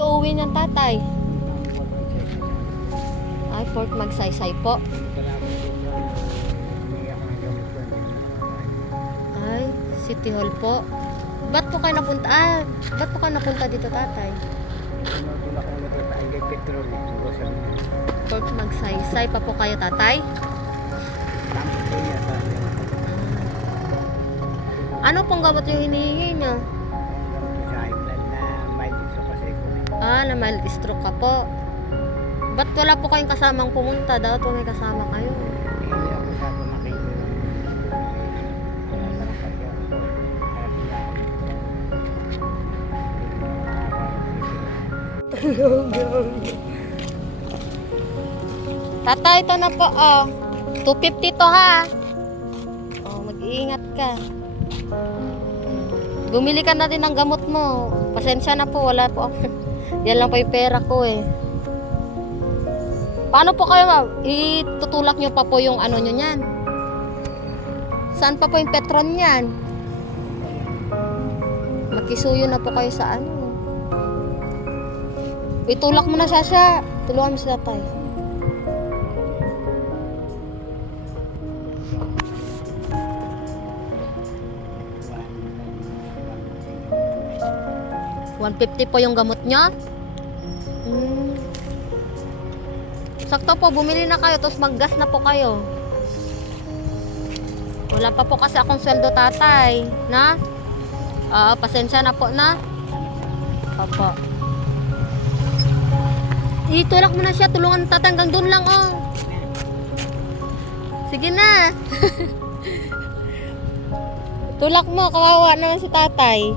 Uuwi ng tatay. Ay, Port Magsaysay po. Ay, City Hall po. Ba't po kayo napunta? Ba't po kayo napunta dito, tatay? Port Magsaysay pa po kayo, tatay? Ano pong gamot yung hinihingi nyo? Na mild stroke ka po. Ba't wala po kayong kasamang pumunta? Dapat po may kasama kayo. Tatay, ito na po. 250 to ha. Mag-iingat ka. Bumili ka na din ng gamot mo. Pasensya na po, wala po ako. Yan lang pa yung pera ko eh. Paano po kayo? Itutulak nyo pa po yung ano nyo yan? Saan pa po yung Petron yan? Makisuyo na po kayo sa ano. Itulak mo na siya. Tulungan mo si tatay. $150 po yung gamot nyo. Sakto po, bumili na kayo tapos maggas na po kayo. Wala pa po kasi akong sweldo, tatay. Na? Pasensya na po na. Opo. Itulak mo na siya, tulungan tatay hanggang doon lang Sige na. Tulak mo, kawawa naman si tatay.